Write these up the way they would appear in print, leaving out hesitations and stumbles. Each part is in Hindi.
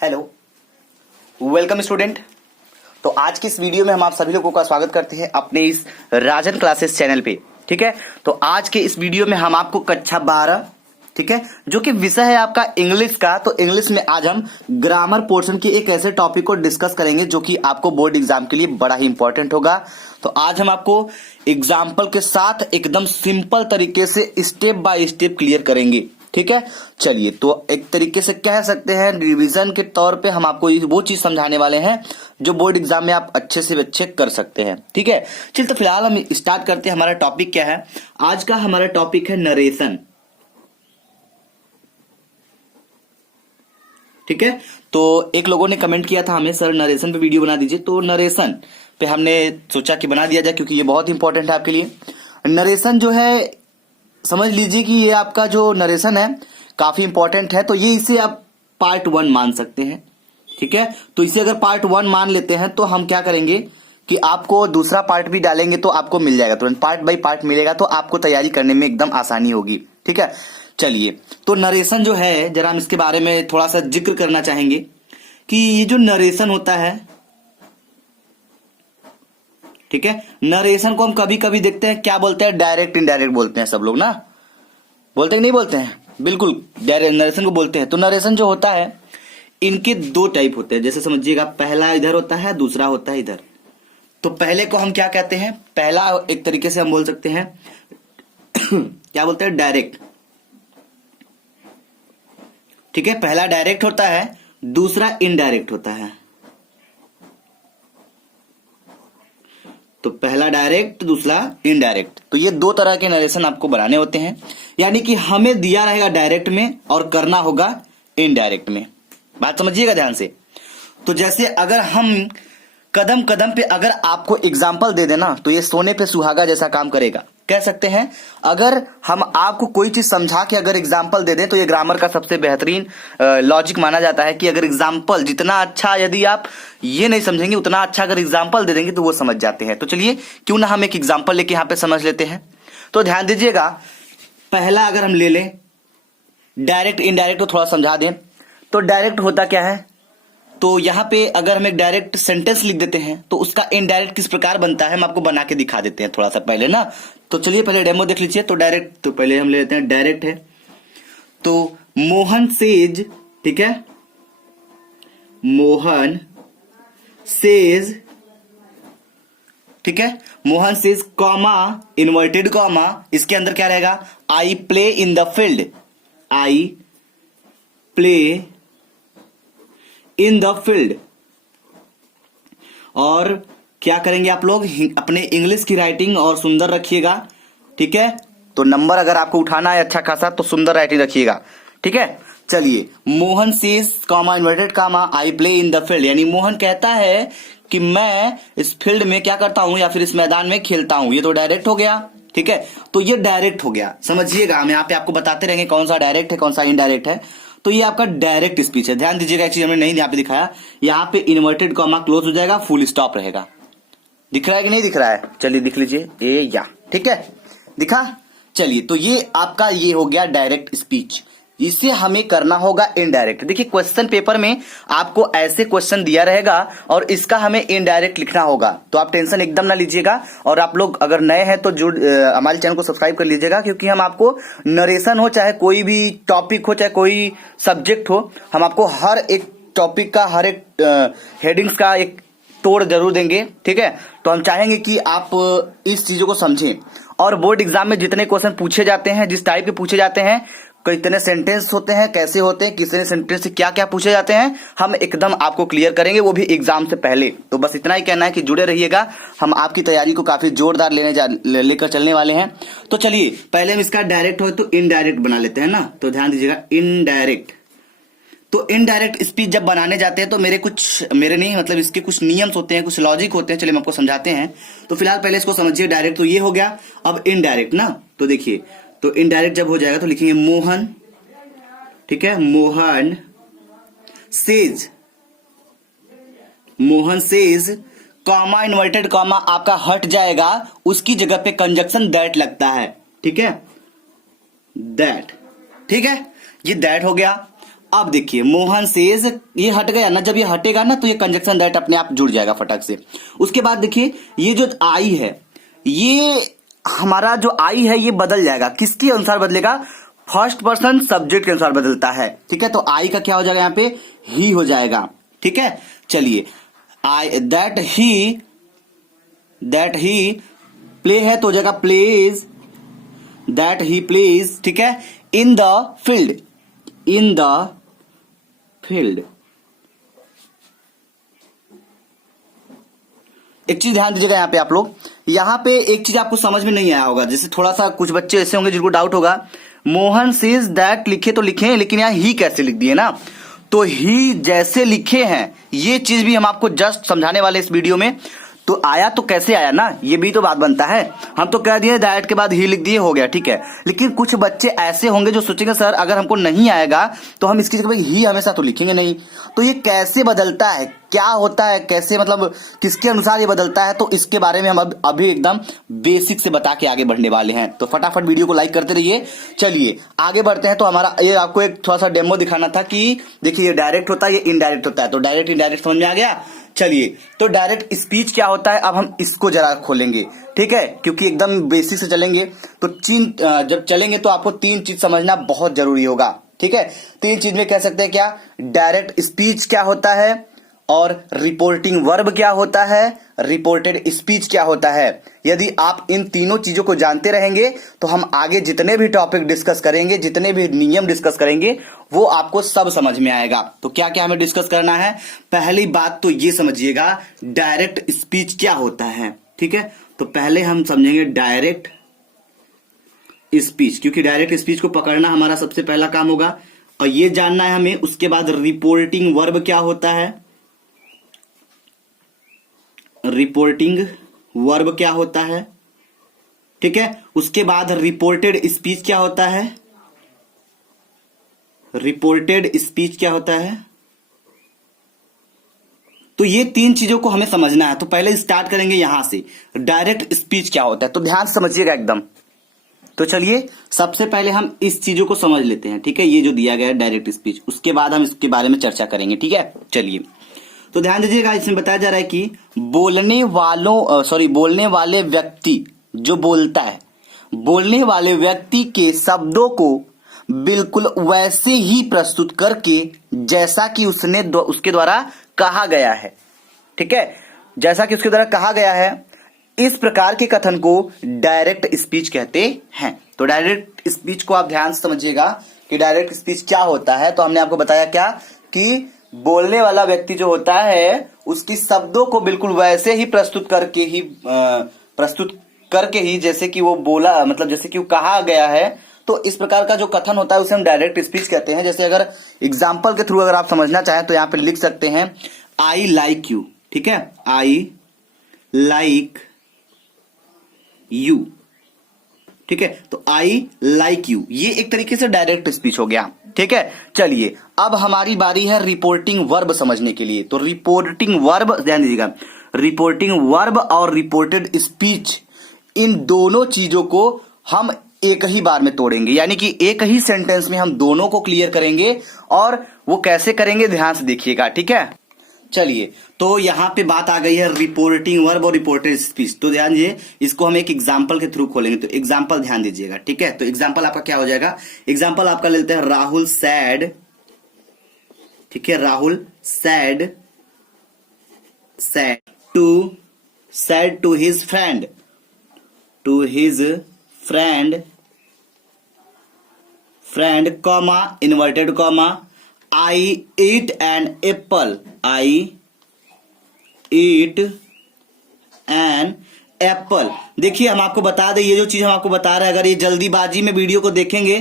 Hello, welcome student. तो आज की इस वीडियो में हम आप सभी लोगों का स्वागत करते हैं अपने इस राजन क्लासेस चैनल पे। ठीक है, तो आज के इस वीडियो में हम आपको कक्षा 12, ठीक है, जो कि विषय है आपका इंग्लिश का। तो इंग्लिश में आज हम ग्रामर पोर्शन के एक ऐसे टॉपिक को डिस्कस करेंगे जो कि आपको बोर्ड एग्जाम के लिए बड़ा ही इंपॉर्टेंट होगा। तो आज हम आपको एग्जाम्पल के साथ एकदम सिंपल तरीके से स्टेप बाय स्टेप क्लियर करेंगे। ठीक है, चलिए, तो एक तरीके से कह सकते हैं रिवीजन के तौर पे हम आपको वो चीज समझाने वाले हैं जो बोर्ड एग्जाम में आप अच्छे से अच्छे कर सकते हैं। ठीक है, चलिए, तो फिलहाल हम स्टार्ट करते हैं। हमारा टॉपिक क्या है? आज का हमारा टॉपिक है नरेशन। ठीक है, तो एक लोगों ने कमेंट किया था हमें, सर नरेशन पे वीडियो बना दीजिए। तो नरेशन पे हमने सोचा कि बना दिया जाए क्योंकि ये बहुत इंपॉर्टेंट है आपके लिए। नरेशन जो है, समझ लीजिए कि ये आपका जो नरेशन है काफी इंपॉर्टेंट है। तो ये इसे आप पार्ट 1 मान सकते हैं। ठीक है, तो इसे अगर पार्ट 1 मान लेते हैं तो हम क्या करेंगे कि आपको दूसरा पार्ट भी डालेंगे तो आपको मिल जाएगा, तुरंत पार्ट बाय पार्ट मिलेगा, तो आपको तैयारी करने में एकदम आसानी होगी। ठीक है, चलिए, तो नरेशन जो है जरा हम इसके बारे में थोड़ा सा जिक्र करना चाहेंगे कि ये जो नरेशन होता है, ठीक है, नरेशन को हम कभी कभी देखते हैं क्या बोलते हैं, डायरेक्ट इनडायरेक्ट बोलते हैं सब लोग ना, बोलते हैं कि नहीं बोलते हैं? बिल्कुल, डायरेक्ट नरेशन को बोलते हैं। तो नरेशन जो होता है इनके दो टाइप होते हैं, जैसे समझिएगा, पहला इधर होता है, दूसरा होता है इधर। तो पहले को हम क्या कहते हैं? पहला एक तरीके से हम बोल सकते हैं क्या बोलते हैं, डायरेक्ट। ठीक है, पहला डायरेक्ट होता है, दूसरा इनडायरेक्ट होता है। तो पहला डायरेक्ट, दूसरा इनडायरेक्ट। तो ये दो तरह के नरेशन आपको बनाने होते हैं, यानी कि हमें दिया रहेगा डायरेक्ट में और करना होगा इनडायरेक्ट में। बात समझिएगा ध्यान से। तो जैसे अगर हम कदम कदम पे अगर आपको एग्जाम्पल दे देना तो ये सोने पे सुहागा जैसा काम करेगा, कह सकते हैं। अगर हम आपको कोई चीज समझा के अगर एग्जाम्पल दे दें तो ये ग्रामर का सबसे बेहतरीन लॉजिक माना जाता है कि अगर एग्जाम्पल जितना अच्छा, यदि आप ये नहीं समझेंगे उतना अच्छा अगर एग्जाम्पल दे देंगे तो वो समझ जाते हैं। तो चलिए, क्यों ना हम एक एग्जाम्पल लेके यहाँ पे समझ लेते हैं। तो ध्यान दीजिएगा, पहला अगर हम ले लें डायरेक्ट इनडायरेक्ट, तो थोड़ा समझा दें। तो डायरेक्ट होता क्या है? तो यहां पे अगर हम एक डायरेक्ट सेंटेंस लिख देते हैं तो उसका इनडायरेक्ट किस प्रकार बनता है हम आपको बना के दिखा देते हैं थोड़ा सा पहले ना। तो चलिए पहले डेमो देख लीजिए। तो डायरेक्ट, तो पहले हम ले लेते हैं डायरेक्ट है। तो मोहन सेज, ठीक है, मोहन सेज, ठीक है, Mohan says comma inverted comma, इसके अंदर क्या रहेगा, आई play in the field, I play in the field. और क्या करेंगे आप लोग, अपने इंग्लिश की राइटिंग और सुंदर रखिएगा। ठीक है, तो नंबर अगर आपको उठाना है अच्छा खासा तो सुंदर राइटिंग रखिएगा। ठीक है, चलिए, Mohan sees comma inverted comma I play in the field, यानी मोहन कहता है कि मैं इस फील्ड में क्या करता हूं या फिर इस मैदान में खेलता हूं। ये तो डायरेक्ट हो गया। ठीक है, तो ये डायरेक्ट हो गया, समझिएगा। हम यहाँ पे आपको बताते रहेंगे कौन सा डायरेक्ट है कौन सा इनडायरेक्ट है। तो ये आपका डायरेक्ट स्पीच है। ध्यान दीजिएगा, एक चीज हमने नहीं यहाँ पे दिखाया, यहाँ पे इन्वर्टेड कॉमा क्लोज हो जाएगा, फुल स्टॉप रहेगा। दिख रहा है कि नहीं दिख रहा है? चलिए दिख लीजिए, ए या, ठीक है, दिखा। चलिए, तो ये आपका ये हो गया डायरेक्ट स्पीच। इसे हमें करना होगा इनडायरेक्ट। देखिए, क्वेश्चन पेपर में आपको ऐसे क्वेश्चन दिया रहेगा और इसका हमें इनडायरेक्ट लिखना होगा। तो आप टेंशन एकदम ना लीजिएगा। और आप लोग अगर नए हैं तो हमारे चैनल को सब्सक्राइब कर लीजिएगा, क्योंकि हम आपको नरेशन हो, चाहे कोई भी टॉपिक हो, चाहे कोई सब्जेक्ट हो, हम आपको हर एक टॉपिक का, हर एक हेडिंग्स का एक तोड़ जरूर देंगे। ठीक है, तो हम चाहेंगे कि आप इस चीजों को समझें। और बोर्ड एग्जाम में जितने क्वेश्चन पूछे जाते हैं, जिस टाइप के पूछे जाते हैं, कितने सेंटेंस होते हैं, कैसे होते हैं, कितने सेंटेंस से क्या क्या पूछे जाते हैं, हम एकदम आपको क्लियर करेंगे, वो भी एग्जाम से पहले। तो बस इतना ही कहना है कि जुड़े रहिएगा, हम आपकी तैयारी को काफी जोरदार लेकर चलने वाले हैं। तो चलिए, पहले हम इसका डायरेक्ट हो तो इनडायरेक्ट बना लेते हैं ना। तो ध्यान दीजिएगा, इनडायरेक्ट। तो इनडायरेक्ट स्पीच जब बनाने जाते हैं तो मेरे नहीं, मतलब इसके कुछ नियम्स होते हैं, कुछ लॉजिक होते हैं। चलिए हम आपको समझाते हैं। तो फिलहाल पहले इसको समझिए। डायरेक्ट तो ये हो गया। अब इनडायरेक्ट ना, तो देखिए, तो इनडायरेक्ट जब हो जाएगा तो लिखेंगे मोहन, ठीक है, Mohan says, Mohan says comma inverted comma आपका हट जाएगा, उसकी जगह पे कंजक्शन दैट लगता है। ठीक है, दैट, ठीक है, ये दैट हो गया। अब देखिए मोहन सेज, ये हट गया ना, जब ये हटेगा ना तो ये कंजक्शन दैट अपने आप जुड़ जाएगा फटक से। उसके बाद देखिए ये जो आई है, ये हमारा जो आई है ये बदल जाएगा, किसके अनुसार बदलेगा, फर्स्ट पर्सन सब्जेक्ट के अनुसार बदलता है, ठीक है। तो आई का क्या हो जाएगा यहाँ पे, ही हो जाएगा, ठीक है। चलिए आई दैट ही प्ले है तो हो जाएगा प्लेज, दैट ही प्लेज, ठीक है, इन the field, in the field. एक चीज ध्यान दीजिएगा यहाँ पे आप लोग, यहाँ पे एक चीज आपको समझ में नहीं आया होगा, जैसे थोड़ा सा कुछ बच्चे ऐसे होंगे जिनको डाउट होगा, मोहन सेज दैट लिखे तो लिखे, लेकिन यहाँ ही कैसे लिख दिए ना, तो ही जैसे लिखे हैं, ये चीज भी हम आपको जस्ट समझाने वाले इस वीडियो में। तो आया तो कैसे आया ना, ये भी तो बात बनता है। हम तो कह दिए दैट के बाद ही लिख दिए, हो गया, ठीक है। लेकिन कुछ बच्चे ऐसे होंगे जो सोचेंगे सर अगर हमको नहीं आएगा तो हम इसकी जगह ही हमेशा तो लिखेंगे नहीं, तो ये कैसे बदलता है, क्या होता है, कैसे मतलब किसके अनुसार ये बदलता है, तो इसके बारे में हम अभी एकदम बेसिक से बता के आगे बढ़ने वाले हैं। तो फटाफट वीडियो को लाइक करते रहिए। चलिए आगे बढ़ते हैं। तो हमारा ये आपको एक थोड़ा सा डेमो दिखाना था कि देखिए ये डायरेक्ट होता है, ये इनडायरेक्ट होता है, तो डायरेक्ट इनडायरेक्ट समझ में आ गया। चलिए तो डायरेक्ट स्पीच क्या होता है, अब हम इसको जरा खोलेंगे, ठीक है, क्योंकि एकदम बेसिक से चलेंगे तो जब चलेंगे तो आपको 3 चीज समझना बहुत जरूरी होगा, ठीक है। 3 चीज में कह सकते हैं क्या, डायरेक्ट स्पीच क्या होता है, और रिपोर्टिंग वर्ब क्या होता है, रिपोर्टेड स्पीच क्या होता है। यदि आप इन तीनों चीजों को जानते रहेंगे तो हम आगे जितने भी टॉपिक डिस्कस करेंगे, जितने भी नियम डिस्कस करेंगे, वो आपको सब समझ में आएगा। तो क्या क्या हमें डिस्कस करना है, पहली बात तो ये समझिएगा डायरेक्ट स्पीच क्या होता है, ठीक है। तो पहले हम समझेंगे डायरेक्ट स्पीच, क्योंकि डायरेक्ट स्पीच को पकड़ना हमारा सबसे पहला काम होगा और ये जानना है हमें। उसके बाद रिपोर्टिंग वर्ब क्या होता है, रिपोर्टिंग वर्ब क्या होता है, ठीक है। उसके बाद रिपोर्टेड स्पीच क्या होता है, रिपोर्टेड स्पीच क्या होता है। तो ये 3 चीजों को हमें समझना है। तो पहले स्टार्ट करेंगे यहां से, डायरेक्ट स्पीच क्या होता है, तो ध्यान से समझिएगा एकदम। तो चलिए सबसे पहले हम इस चीजों को समझ लेते हैं, ठीक है, ये जो दिया गया है डायरेक्ट स्पीच, उसके बाद हम इसके बारे में चर्चा करेंगे, ठीक है। चलिए तो ध्यान दीजिएगा, इसमें बताया जा रहा है कि बोलने वाले व्यक्ति जो बोलता है, बोलने वाले व्यक्ति के शब्दों को बिल्कुल वैसे ही प्रस्तुत करके जैसा कि उसके द्वारा कहा गया है, ठीक है, जैसा कि उसके द्वारा कहा गया है, इस प्रकार के कथन को डायरेक्ट स्पीच कहते हैं। तो डायरेक्ट स्पीच को आप ध्यान से समझिएगा कि डायरेक्ट स्पीच क्या होता है। तो हमने आपको बताया क्या कि बोलने वाला व्यक्ति जो होता है उसकी शब्दों को बिल्कुल वैसे ही प्रस्तुत करके ही जैसे कि वो बोला, मतलब जैसे कि वो कहा गया है, तो इस प्रकार का जो कथन होता है उसे हम डायरेक्ट स्पीच कहते हैं। जैसे अगर एग्जाम्पल के थ्रू अगर आप समझना चाहें तो यहाँ पे लिख सकते हैं आई लाइक यू, ठीक है, आई लाइक यू, ठीक है। तो आई लाइक यू, ये एक तरीके से डायरेक्ट स्पीच हो गया, ठीक है। चलिए अब हमारी बारी है रिपोर्टिंग वर्ब समझने के लिए। तो रिपोर्टिंग वर्ब ध्यान दीजिएगा, रिपोर्टिंग वर्ब और रिपोर्टेड स्पीच, इन दोनों चीजों को हम एक ही बार में तोड़ेंगे, यानी कि एक ही सेंटेंस में हम दोनों को क्लियर करेंगे। और वो कैसे करेंगे ध्यान से देखिएगा, ठीक है। चलिए तो यहां पे बात आ गई है रिपोर्टिंग वर्ब और रिपोर्टेड स्पीच। तो ध्यान दीजिए, इसको हम एक एग्जांपल के थ्रू खोलेंगे। तो एग्जांपल ध्यान दीजिएगा, ठीक है। तो एग्जांपल आपका क्या हो जाएगा, एग्जांपल आपका लेते हैं राहुल सैड, ठीक है, Rahul said to his friend comma inverted comma I eat an apple, देखिए हम आपको बता दें, ये जो चीज हम आपको बता रहे हैं, अगर ये जल्दीबाजी में वीडियो को देखेंगे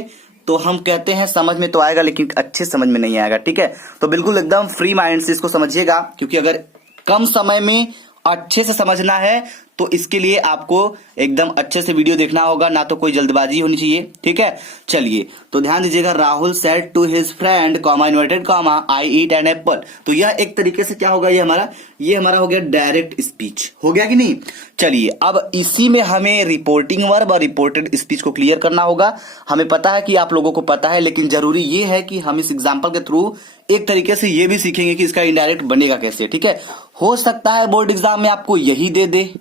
तो हम कहते हैं समझ में तो आएगा लेकिन अच्छे समझ में नहीं आएगा, ठीक है। तो बिल्कुल एकदम फ्री माइंड से इसको समझिएगा, क्योंकि अगर कम समय में अच्छे से समझना है तो इसके लिए आपको एकदम अच्छे से वीडियो देखना होगा, ना तो कोई जल्दबाजी होनी चाहिए, ठीक है। चलिए तो ध्यान दीजिएगा, Rahul said to his friend comma inverted comma I eat an apple. तो यह एक तरीके से क्या होगा, ये हमारा हो गया डायरेक्ट स्पीच, हो गया कि नहीं। चलिए अब इसी में हमें रिपोर्टिंग वर्ब और रिपोर्टेड स्पीच को क्लियर करना होगा। हमें पता है कि आप लोगों को पता है, लेकिन जरूरी ये है कि हम इस एग्जाम्पल के थ्रू एक तरीके से ये भी सीखेंगे कि इसका इनडायरेक्ट बनेगा कैसे, ठीक है। हो सकता है बोर्ड एग्जाम में आपको यही दे दे,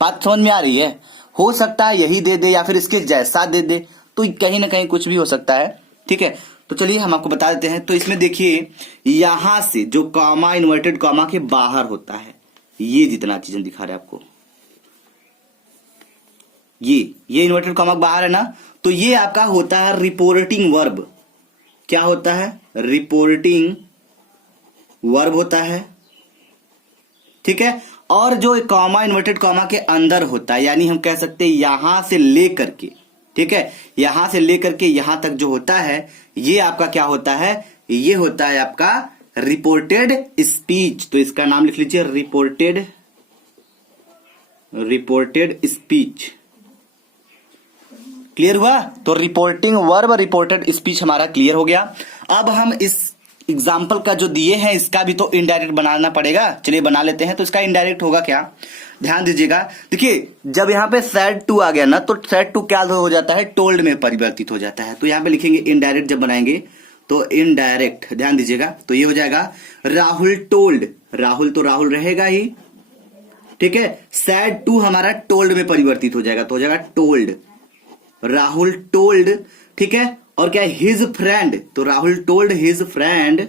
बात समझ में आ रही है, हो सकता है यही दे दे या फिर इसके जैसा दे दे, तो कहीं ना कहीं कुछ भी हो सकता है, ठीक है। तो चलिए हम आपको बता देते हैं। तो इसमें देखिए, यहां से जो कॉमा इन्वर्टेड कॉमा के बाहर होता है, ये जितना चीजें दिखा रहे हैं आपको, ये इन्वर्टेड कॉमा बाहर है ना, तो ये आपका होता है रिपोर्टिंग वर्ब। क्या होता है, रिपोर्टिंग वर्ब होता है, ठीक है। और जो कॉमा इन्वर्टेड कॉमा के अंदर होता है, यानी हम कह सकते हैं यहां से लेकर के, ठीक है, यहां से लेकर के यहां तक जो होता है, ये आपका क्या होता है, ये होता है आपका रिपोर्टेड स्पीच। तो इसका नाम लिख लीजिए, रिपोर्टेड स्पीच। क्लियर हुआ। तो रिपोर्टिंग वर्ब, रिपोर्टेड स्पीच हमारा क्लियर हो गया। अब हम इस एग्जाम्पल का जो दिए हैं इसका भी तो इनडायरेक्ट बनाना पड़ेगा। चलिए बना लेते हैं। तो इसका इनडायरेक्ट होगा क्या, ध्यान दीजिएगा। देखिए जब यहाँ पे सेड टू आ गया ना, तो सेड टू क्या हो जाता है, टोल्ड में परिवर्तित हो जाता है। तो यहाँ पे लिखेंगे इनडायरेक्ट, जब बनाएंगे तो इनडायरेक्ट, ध्यान दीजिएगा। तो ये हो जाएगा राहुल टोल्ड, राहुल तो राहुल रहेगा ही, ठीक है। सेड टू हमारा टोल्ड में परिवर्तित हो जाएगा, तो हो जाएगा टोल्ड, राहुल टोल्ड, ठीक है। और क्या है, हिज फ्रेंड, तो राहुल टोल्ड हिज फ्रेंड।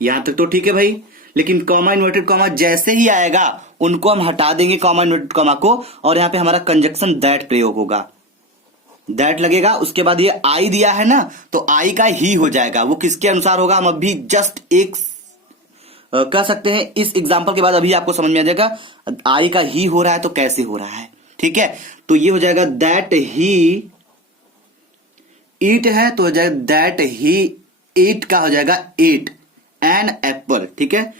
यहां तक तो ठीक है भाई, लेकिन कॉमा इन्वर्टेड कॉमा जैसे ही आएगा उनको हम हटा देंगे, कॉमा इन्वर्टेड कॉमा को, और यहां पे हमारा कंजक्शन दैट प्रयोग होगा, दैट लगेगा। उसके बाद ये आई दिया है ना, तो आई का ही हो जाएगा। वो किसके अनुसार होगा, हम अभी जस्ट एक कह सकते हैं इस एग्जाम्पल के बाद अभी आपको समझ में आ जाएगा आई का ही हो रहा है तो कैसे हो रहा है, ठीक है। तो ये हो जाएगा दैट ही ईट है, तो हो जाएगा दैट ही ईट का हो जाएगा ईट एन एप्पल, ठीक है।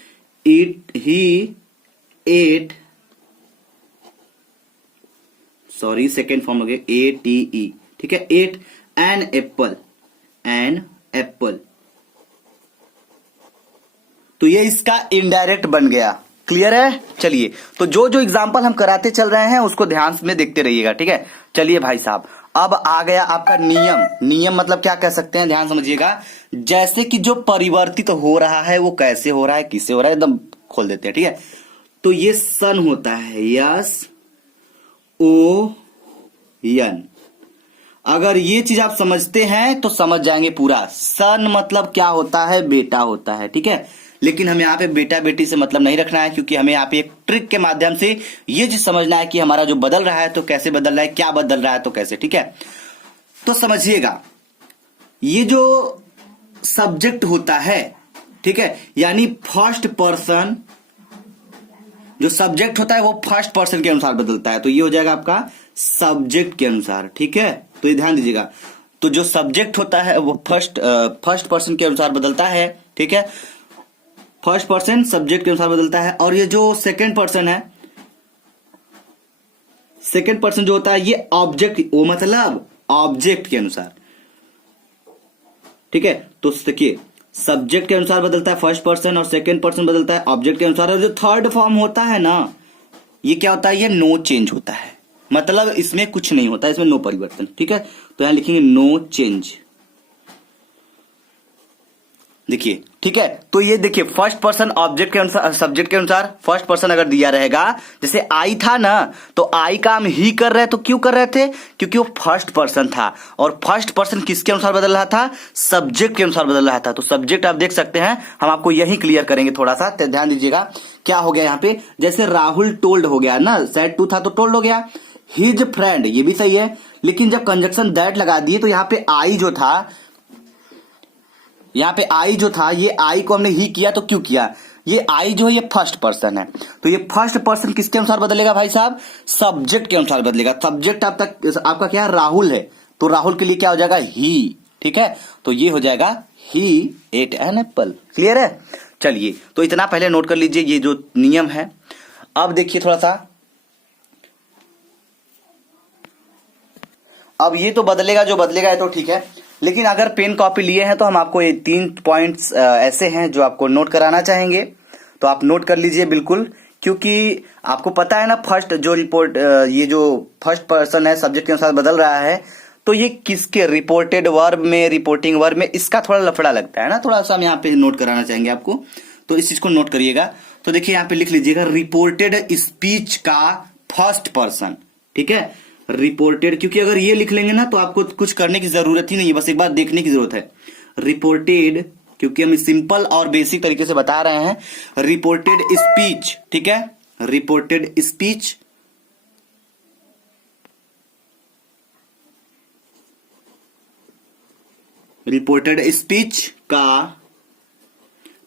ईट ही एट, सॉरी सेकेंड फॉर्म हो गया ATE, ठीक है, एट एन एप्पल, तो ये इसका इनडायरेक्ट बन गया। क्लियर है। चलिए तो जो जो एग्जाम्पल हम कराते चल रहे हैं उसको ध्यान में देखते रहिएगा, ठीक है। चलिए भाई साहब, अब आ गया आपका नियम। नियम मतलब क्या कह सकते हैं, ध्यान समझिएगा। जैसे कि जो परिवर्तित हो रहा है वो कैसे हो रहा है, किससे हो रहा है, एकदम खोल देते हैं, ठीक है। तो ये सन होता है, यस ओ यन। अगर ये चीज आप समझते हैं तो समझ जाएंगे पूरा। सन मतलब क्या होता है, बेटा होता है, ठीक है। लेकिन हमें यहाँ पे बेटा बेटी से मतलब नहीं रखना है, क्योंकि हमें यहाँ पे एक ट्रिक के माध्यम से ये चीज समझना है कि हमारा जो बदल रहा है तो कैसे बदल रहा है, क्या बदल रहा है तो कैसे, ठीक है। तो समझिएगा, ये जो सब्जेक्ट होता है, ठीक है, यानी फर्स्ट पर्सन, जो सब्जेक्ट होता है वो फर्स्ट पर्सन के अनुसार बदलता है। तो ये हो जाएगा आपका सब्जेक्ट के अनुसार, ठीक है। तो ये ध्यान दीजिएगा, तो जो सब्जेक्ट होता है वो फर्स्ट पर्सन के अनुसार बदलता है, ठीक है। फर्स्ट पर्सन सब्जेक्ट के अनुसार बदलता है। और ये जो सेकंड पर्सन है, सेकंड पर्सन जो होता है ये ऑब्जेक्ट, वो मतलब ऑब्जेक्ट के अनुसार, ठीक है। तो देखिए सब्जेक्ट के अनुसार बदलता है फर्स्ट पर्सन, और सेकंड पर्सन बदलता है ऑब्जेक्ट के अनुसार। और जो थर्ड फॉर्म होता है ना, ये क्या होता है, ये नो चेंज होता है, मतलब इसमें कुछ नहीं होता, इसमें नो परिवर्तन, ठीक है। तो यहां लिखेंगे नो चेंज, देखिए, ठीक है। तो ये देखिए फर्स्ट पर्सन ऑब्जेक्ट के अनुसार, सब्जेक्ट के अनुसार फर्स्ट पर्सन अगर दिया रहेगा, जैसे आई था ना, तो आई का हम ही कर रहे, तो क्यों कर रहे थे, क्योंकि वो फर्स्ट पर्सन था। और फर्स्ट पर्सन किसके अनुसार बदल रहा था, सब्जेक्ट के अनुसार बदल रहा था। तो सब्जेक्ट आप देख सकते हैं, हम आपको यही क्लियर करेंगे थोड़ा सा, तो ध्यान दीजिएगा। क्या हो गया यहाँ पे, जैसे राहुल टोल्ड हो गया ना, सेड टू था तो टोल्ड हो गया। हिज फ्रेंड, ये भी सही है, लेकिन जब कंजक्शन दैट लगा दिए तो यहाँ पे आई जो था, यहाँ पे आई जो था, ये आई को हमने ही किया, तो क्यों किया, ये आई जो है ये फर्स्ट पर्सन है। तो ये फर्स्ट पर्सन किसके अनुसार बदलेगा भाई साहब, सब्जेक्ट के अनुसार बदलेगा। सब्जेक्ट अब तक आपका क्या है, राहुल है, तो राहुल के लिए क्या हो जाएगा, ही, ठीक है। तो ये हो जाएगा ही एट एन एप्पल। क्लियर है। चलिए, तो इतना पहले नोट कर लीजिए, ये जो नियम है। अब देखिए थोड़ा सा, अब ये तो बदलेगा, जो बदलेगा है तो ठीक है, लेकिन अगर पेन कॉपी लिए हैं तो हम आपको ये 3 पॉइंट्स ऐसे हैं जो आपको नोट कराना चाहेंगे, तो आप नोट कर लीजिए बिल्कुल, क्योंकि आपको पता है ना फर्स्ट जो रिपोर्ट, ये जो फर्स्ट पर्सन है सब्जेक्ट के अनुसार बदल रहा है, तो ये किसके, रिपोर्टेड वर्ब में, रिपोर्टिंग वर्ब में, इसका थोड़ा लफड़ा लगता है ना, थोड़ा सा हम यहाँ पे नोट कराना चाहेंगे आपको, तो इस चीज को नोट करिएगा। तो देखिए यहाँ पे लिख लीजिएगा रिपोर्टेड स्पीच का फर्स्ट पर्सन, ठीक है, रिपोर्टेड, क्योंकि अगर ये लिख लेंगे ना तो आपको कुछ करने की जरूरत ही नहीं है, बस एक बार देखने की जरूरत है। रिपोर्टेड, क्योंकि हम सिंपल और बेसिक तरीके से बता रहे हैं, रिपोर्टेड स्पीच, ठीक है, रिपोर्टेड स्पीच रिपोर्टेड स्पीच का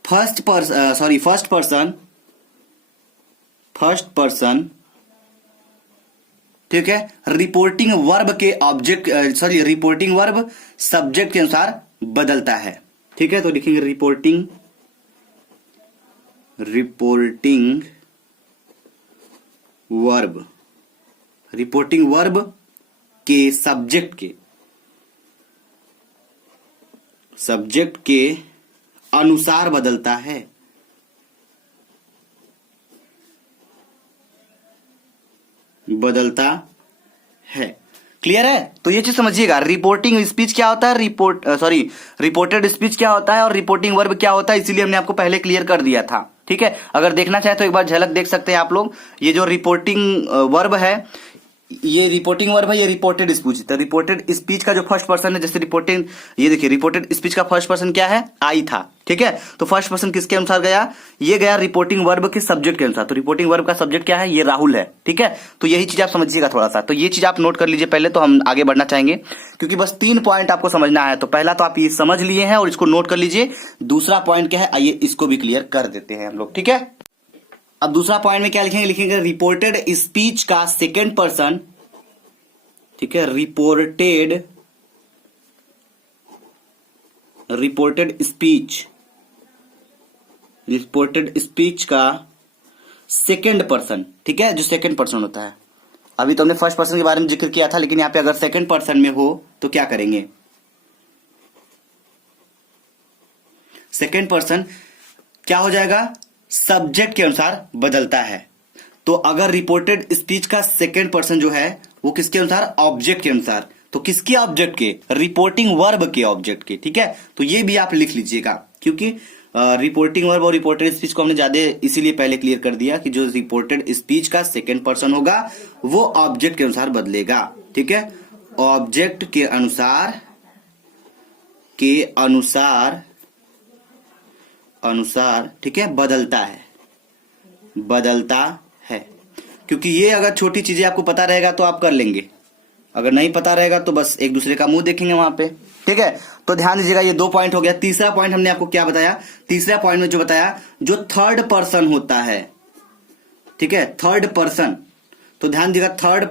फर्स्ट पर्सन, ठीक है, रिपोर्टिंग वर्ब के ऑब्जेक्ट, रिपोर्टिंग वर्ब सब्जेक्ट के अनुसार बदलता है, ठीक है। तो लिखेंगे रिपोर्टिंग वर्ब के सब्जेक्ट के अनुसार बदलता है, क्लियर है। तो ये चीज समझिएगा, रिपोर्टिंग स्पीच क्या होता है, रिपोर्टेड स्पीच क्या होता है और रिपोर्टिंग वर्ब क्या होता है, इसीलिए हमने आपको पहले क्लियर कर दिया था, ठीक है। अगर देखना चाहे तो एक बार झलक देख सकते हैं आप लोग। ये जो रिपोर्टिंग वर्ब है, ये रिपोर्टिंग वर्ब है, ये रिपोर्टेड स्पीच। तो रिपोर्टेड स्पीच का जो फर्स्ट पर्सन है, जैसे रिपोर्टिंग, ये देखिए रिपोर्टेड स्पीच का फर्स्ट पर्सन क्या है, आई था, ठीक है। तो फर्स्ट पर्सन किसके अनुसार गया, ये गया रिपोर्टिंग वर्ब के सब्जेक्ट के अनुसार। तो रिपोर्टिंग वर्ब का सब्जेक्ट क्या है, ये राहुल है, ठीक है। तो यही चीज आप समझिएगा थोड़ा सा, तो ये चीज आप नोट कर लीजिए पहले, तो हम आगे बढ़ना चाहेंगे, क्योंकि बस 3 पॉइंट आपको समझना है। तो पहला तो आप ये समझ लिए हैं और इसको नोट कर लीजिए। दूसरा पॉइंट क्या है, आइए इसको भी क्लियर कर देते हैं हम लोग, ठीक है। अब दूसरा पॉइंट में क्या लिखेंगे रिपोर्टेड स्पीच का सेकेंड पर्सन, ठीक है, रिपोर्टेड स्पीच का सेकेंड पर्सन, ठीक है, जो सेकेंड पर्सन होता है। अभी तो हमने फर्स्ट पर्सन के बारे में जिक्र किया था, लेकिन यहां पे अगर सेकेंड पर्सन में हो तो क्या करेंगे, सेकेंड पर्सन क्या हो जाएगा, सब्जेक्ट के अनुसार बदलता है। तो अगर रिपोर्टेड स्पीच का सेकेंड पर्सन जो है वो किसके अनुसार, ऑब्जेक्ट के अनुसार। तो किसके ऑब्जेक्ट के, रिपोर्टिंग वर्ब के ऑब्जेक्ट के, ठीक है। तो ये भी आप लिख लीजिएगा, क्योंकि रिपोर्टिंग वर्ब और रिपोर्टेड स्पीच को हमने ज्यादा इसीलिए पहले क्लियर कर दिया कि जो रिपोर्टेड स्पीच का सेकेंड पर्सन होगा वो ऑब्जेक्ट के अनुसार बदलेगा, ठीक है, ऑब्जेक्ट के अनुसार, ठीक है, बदलता है। क्योंकि ये अगर छोटी चीजें आपको पता रहेगा तो आप कर लेंगे, अगर नहीं पता रहेगा तो बस एक दूसरे का मुंह देखेंगे वहां पे, ठीक है। तो ध्यान दीजिएगा, ये 2 पॉइंट हो गया। तीसरा पॉइंट हमने आपको क्या बताया, तीसरा पॉइंट में जो बताया, जो थर्ड पर्सन होता है, ठीक है, थर्ड पर्सन। तो ध्यान दीजिएगा, थर्ड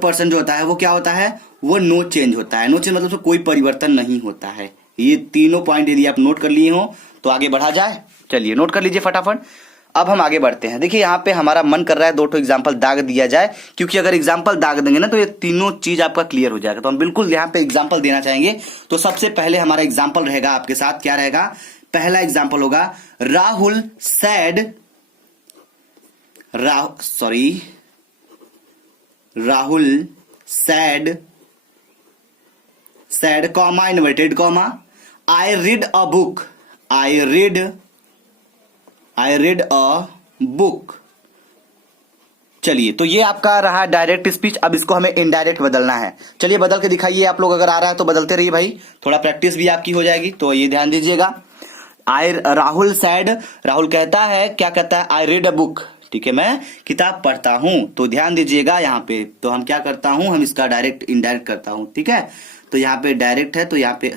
पर्सन जो होता है वो क्या होता है, वो नो चेंज होता है। नो चेंज मतलब कोई परिवर्तन नहीं होता है। ये तीनों पॉइंट यदि आप नोट कर लिए हो तो आगे बढ़ा जाए। चलिए नोट कर लीजिए फटाफट। अब हम आगे बढ़ते हैं। देखिए यहाँ पे हमारा मन कर रहा है 2 एग्जाम्पल दाग दिया जाए, क्योंकि अगर एग्जाम्पल दाग देंगे ना तो ये तीनों चीज आपका क्लियर हो जाएगा। तो हम बिल्कुल यहाँ पे एग्जाम्पल देना चाहेंगे। तो सबसे पहले हमारा एग्जाम्पल रहेगा आपके साथ, क्या रहेगा, पहला एग्जाम्पल होगा Rahul sad comma inverted comma I read a book. चलिए, तो ये आपका रहा डायरेक्ट स्पीच। अब इसको हमें इनडायरेक्ट बदलना है। चलिए बदल के दिखाइए आप लोग, अगर आ रहा है तो बदलते रहिए भाई, थोड़ा प्रैक्टिस भी आपकी हो जाएगी। तो ये ध्यान दीजिएगा, राहुल कहता है, क्या कहता है, आई रीड अ बुक, ठीक है, मैं किताब पढ़ता हूं। तो ध्यान दीजिएगा यहाँ पे, तो हम क्या करता हूं, हम इसका डायरेक्ट इनडायरेक्ट करता हूं, ठीक है। तो यहाँ पे डायरेक्ट है, तो यहाँ पे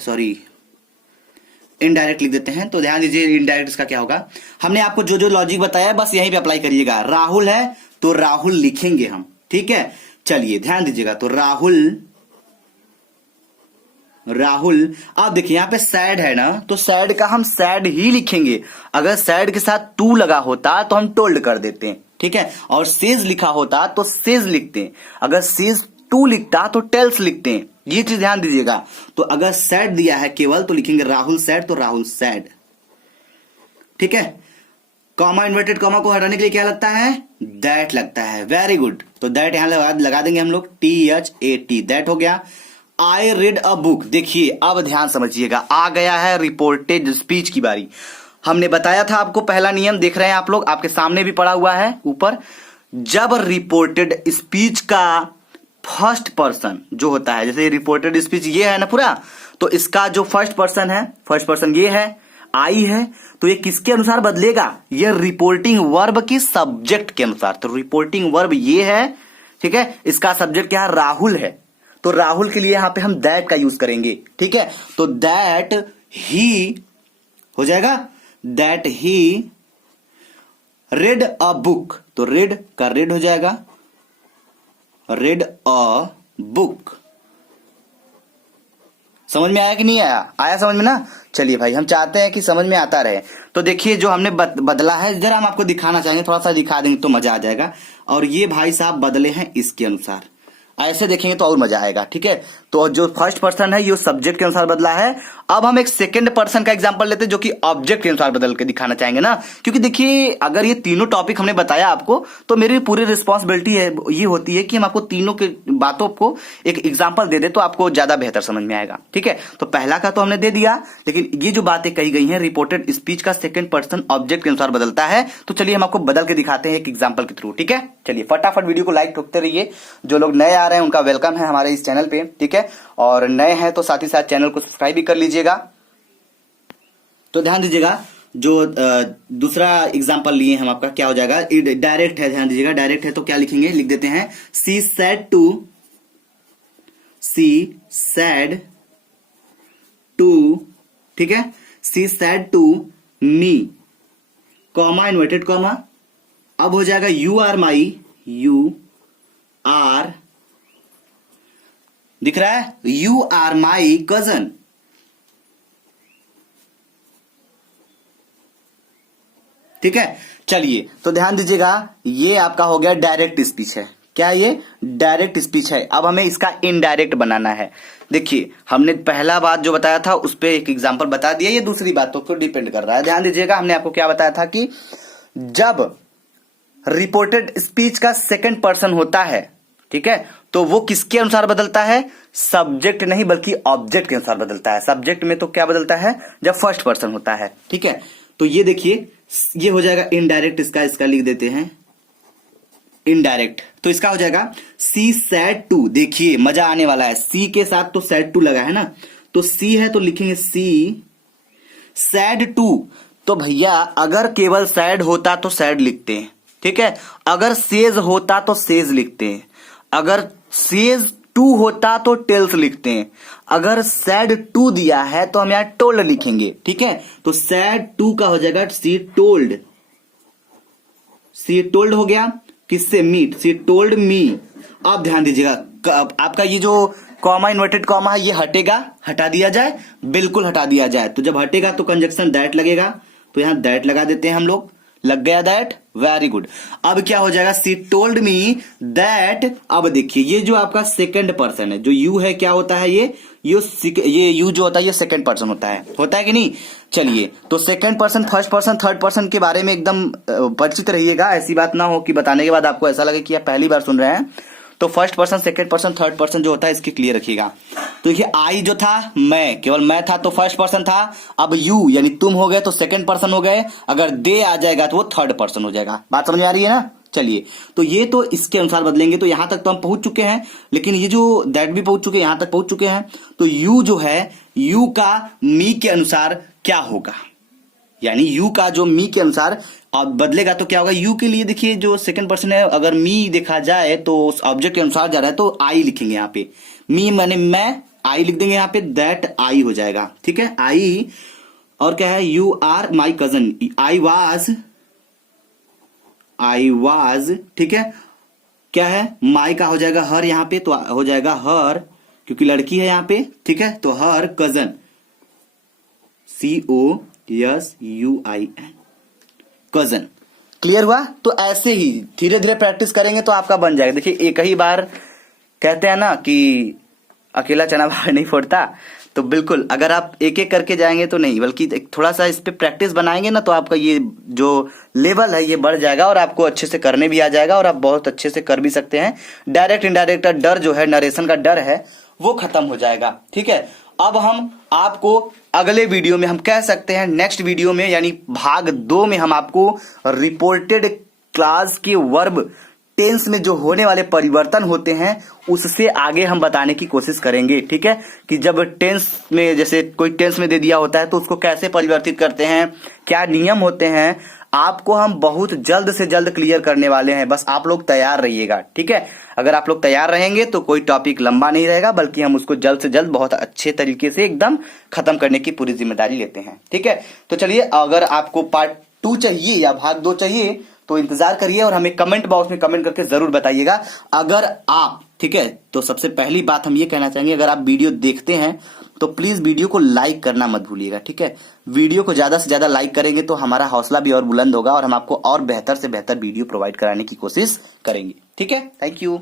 इनडायरेक्ट लिख देते हैं। तो ध्यान दीजिए इनडायरेक्ट इसका क्या होगा, हमने आपको जो जो लॉजिक बताया है बस यहीं पे अप्लाई करिएगा। राहुल है तो राहुल लिखेंगे हम, ठीक है। चलिए ध्यान दीजिएगा, तो राहुल राहुल। अब देखिए यहाँ पे सैड है ना, तो सैड का हम सैड ही लिखेंगे। अगर सैड के साथ टू लगा होता तो हम टोल्ड कर देते हैं, ठीक है। और सेज लिखा होता तो सेज लिखते हैं। अगर सेज टू लिखता तो टेल्स लिखते हैं, ये चीज ध्यान दीजिएगा। तो अगर सैड दिया है केवल तो लिखेंगे राहुल सैड, तो राहुल सैड, ठीक है। कॉमा इन्वर्टेड कॉमा को हटाने के लिए क्या लगता है, दैट लगता है। वेरी गुड, तो दैट यहां लगा देंगे हम लोग, THAT, दैट हो गया। आई रीड अ बुक, देखिए अब ध्यान समझिएगा, आ गया है रिपोर्टेड स्पीच की बारी। हमने बताया था आपको पहला नियम, देख रहे हैं आप लोग, आपके सामने भी पड़ा हुआ है ऊपर। जब रिपोर्टेड स्पीच का फर्स्ट पर्सन जो होता है, जैसे रिपोर्टेड स्पीच ये है ना पूरा, तो इसका जो फर्स्ट पर्सन है, फर्स्ट पर्सन ये है, आई है, तो ये किसके अनुसार बदलेगा, ये रिपोर्टिंग वर्ब की सब्जेक्ट के अनुसार। तो रिपोर्टिंग वर्ब ये है, ठीक है, इसका सब्जेक्ट क्या है, राहुल है, तो राहुल के लिए यहां पे हम दैट का यूज करेंगे, ठीक है। तो दैट ही हो जाएगा, that he red a book, तो रेड का रेड हो जाएगा, रेड अ बुक। समझ में आया कि नहीं आया, आया समझ में ना। चलिए भाई, हम चाहते हैं कि समझ में आता रहे। तो देखिए जो हमने बदला है, जरा हम आपको दिखाना चाहेंगे, थोड़ा सा दिखा देंगे तो मजा आ जाएगा। और ये भाई साहब बदले हैं इसके अनुसार, ऐसे देखेंगे तो और मजा आएगा, ठीक है। तो जो फर्स्ट पर्सन है ये सब्जेक्ट के अनुसार बदला है। अब हम एक सेकंड पर्सन का एग्जांपल लेते हैं जो कि ऑब्जेक्ट के अनुसार बदल के दिखाना चाहेंगे ना, क्योंकि देखिए अगर ये तीनों टॉपिक हमने बताया आपको, तो मेरी पूरी रिस्पॉन्सिबिलिटी है ये होती है कि हम आपको तीनों के बातों को एक एग्जाम्पल दे दे तो आपको ज्यादा बेहतर समझ में आएगा, ठीक है। तो पहला का तो हमने दे दिया, लेकिन ये जो बातें कही गई हैं, रिपोर्टेड स्पीच का सेकंड पर्सन ऑब्जेक्ट के अनुसार बदलता है। तो चलिए हम आपको बदल के दिखाते हैं एक एग्जाम्पल के थ्रू, ठीक है। चलिए फटाफट वीडियो को लाइक ठोकते रहिए। जो लोग नए आ रहे हैं उनका वेलकम है हमारे इस चैनल पे, ठीक है। और नए हैं तो साथ ही साथ चैनल को सब्सक्राइब भी कर लीजिएगा। तो ध्यान दीजिएगा, जो दूसरा एग्जांपल लिए हम आपका क्या हो जाएगा, डायरेक्ट है, ध्यान दीजिएगा, डायरेक्ट है तो क्या लिखेंगे, लिख देते हैं सी सैड टू, ठीक है, she said to me, comma inverted comma. अब हो जाएगा you are my, you are, दिख रहा है, यू आर माई कजन, ठीक है। चलिए तो ध्यान दीजिएगा, ये आपका हो गया डायरेक्ट स्पीच है। क्या है ये, डायरेक्ट स्पीच है। अब हमें इसका इनडायरेक्ट बनाना है। देखिए हमने पहला बात जो बताया था उस पर एक एग्जांपल बता दिया, ये दूसरी बातों पर डिपेंड कर रहा है। ध्यान दीजिएगा, हमने आपको क्या बताया था कि जब रिपोर्टेड स्पीच का सेकंड पर्सन होता है, ठीक है, तो वो किसके अनुसार बदलता है, सब्जेक्ट नहीं बल्कि ऑब्जेक्ट के अनुसार बदलता है। सब्जेक्ट में तो क्या बदलता है, जब फर्स्ट पर्सन होता है, ठीक है। तो ये देखिए, ये हो जाएगा इनडायरेक्ट, इसका लिख देते हैं इनडायरेक्ट। तो इसका हो जाएगा सी सैड टू, देखिए मजा आने वाला है, सी के साथ तो सैड टू लगा है ना, तो सी है तो लिखेंगे सी सैड टू। तो भैया अगर केवल सैड होता तो सैड लिखते हैं, ठीक है। अगर सेज होता तो सेज लिखते हैं, अगर सेज टू होता तो टेल्स लिखते हैं, अगर सैड टू दिया है तो हम यहां टोल्ड लिखेंगे, ठीक है। तो सैड टू का हो जाएगा सी टोल्ड, सी टोल्ड हो गया, किससे, मीट, सी टोल्ड मी। अब ध्यान दीजिएगा, आपका ये जो कॉमा इन्वर्टेड कॉमा है ये हटेगा, हटा दिया जाए, बिल्कुल हटा दिया जाए। तो जब हटेगा तो कंजक्शन दैट लगेगा, तो यहां दैट लगा देते हैं हम लोग, लग गया दैट, वेरी गुड। अब क्या हो जाएगा, सी टोल्ड मी दैट। अब देखिए ये जो आपका सेकंड पर्सन है, जो यू है, क्या होता है ये यू जो होता है ये सेकंड पर्सन होता है कि नहीं। चलिए तो second person, first person, third person के बारे में एकदम परिचित रहिएगा, ऐसी बात ना हो कि बताने के बाद आपको ऐसा लगे कि आप पहली बार सुन रहे हैं। तो first person, second person, third person जो होता है इसके क्लियर रखिएगा। तो देखिए आई जो था, मैं, केवल मैं था तो फर्स्ट पर्सन था। अब यू यानी तुम हो गए तो सेकंड पर्सन हो गए, अगर दे आ जाएगा तो वो थर्ड पर्सन हो जाएगा। बात समझ में आ रही है ना। चलिए तो ये तो इसके अनुसार बदलेंगे, तो यहां तक तो हम पहुंच चुके हैं, लेकिन ये जो दैट भी पहुंच चुके हैं, यहां तक पहुंच चुके हैं। तो यू जो है, यू का मी के अनुसार क्या होगा, यानी यू का जो मी के अनुसार बदलेगा तो क्या होगा, यू के लिए देखिए जो सेकंड पर्सन है, अगर मी देखा जाए तो उस ऑब्जेक्ट के अनुसार जा रहा है तो आई लिखेंगे यहाँ पे, मी माने मैं, आई लिख देंगे यहाँ पे, दैट आई हो जाएगा, ठीक है, आई। और क्या है, you are my cousin, I was, ठीक है। क्या है, माई का हो जाएगा हर, यहाँ पे तो हो जाएगा हर क्योंकि लड़की है यहाँ पे, ठीक है। तो हर कजन, COSUIN, कजन। क्लियर हुआ? तो ऐसे ही धीरे धीरे प्रैक्टिस करेंगे तो आपका बन जाएगा। देखिए एक ही बार कहते हैं ना कि अकेला चना बाहर नहीं फोड़ता, तो बिल्कुल अगर आप एक एक करके जाएंगे तो नहीं, बल्कि थोड़ा सा इस पे प्रैक्टिस बनाएंगे ना तो आपका ये जो लेवल है ये बढ़ जाएगा और आपको अच्छे से करने भी आ जाएगा और आप बहुत अच्छे से कर भी सकते हैं। डायरेक्ट इनडायरेक्ट डर जो है, नरेशन का डर है, वो खत्म हो जाएगा, ठीक है। अब हम आपको अगले वीडियो में, हम कह सकते हैं नेक्स्ट वीडियो में, यानी भाग 2 में हम आपको रिपोर्टेड क्लास के वर्ब टेंस में जो होने वाले परिवर्तन होते हैं उससे आगे हम बताने की कोशिश करेंगे, ठीक है। कि जब टेंस में, जैसे कोई टेंस में दे दिया होता है तो उसको कैसे परिवर्तित करते हैं, क्या नियम होते हैं, आपको हम बहुत जल्द से जल्द क्लियर करने वाले हैं। बस आप लोग तैयार रहिएगा, ठीक है। अगर आप लोग तैयार रहेंगे तो कोई टॉपिक लंबा नहीं रहेगा, बल्कि हम उसको जल्द से जल्द बहुत अच्छे तरीके से एकदम खत्म करने की पूरी जिम्मेदारी लेते हैं, ठीक है। तो चलिए, अगर आपको पार्ट 2 चाहिए या भाग 2 चाहिए तो इंतजार करिए और हमें कमेंट बॉक्स में कमेंट करके जरूर बताइएगा। अगर आप, ठीक है, तो सबसे पहली बात हम ये कहना चाहेंगे, अगर आप वीडियो देखते हैं तो प्लीज वीडियो को लाइक करना मत भूलिएगा, ठीक है। वीडियो को ज्यादा से ज्यादा लाइक करेंगे तो हमारा हौसला भी और बुलंद होगा और हम आपको और बेहतर से बेहतर वीडियो प्रोवाइड कराने की कोशिश करेंगे, ठीक है। Thank you.